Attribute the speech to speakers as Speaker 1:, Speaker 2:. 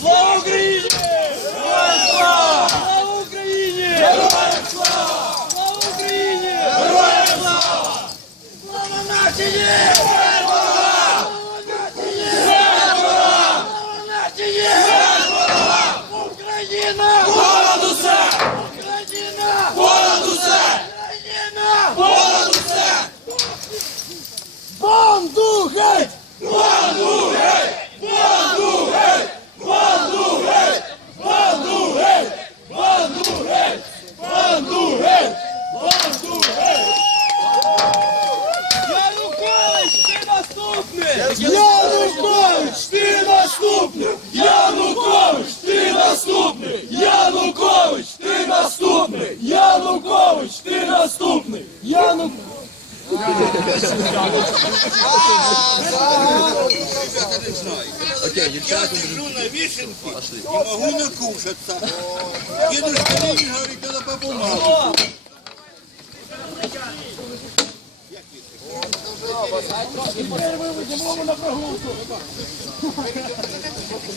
Speaker 1: Слава Україні! Слава! Слава Україні! Героям слава! Слава Україні! Героям слава! Слава нації! Слава нації! Україна! Понад! Україна! Понад усе! Україна! Понад усе геть! Банду геть! Банду геть! Банду геть! Банду геть! Банду геть! Банду геть! Банду геть! Янукович, ти наступний! Янукович, ти наступний! Янукович, ти наступний! Янукович, ти наступний! Янукович, ти наступний! Янукович!
Speaker 2: Я сижу на вишенке и могу накушаться. Дедушка Ленин говорит, надо по бумагу.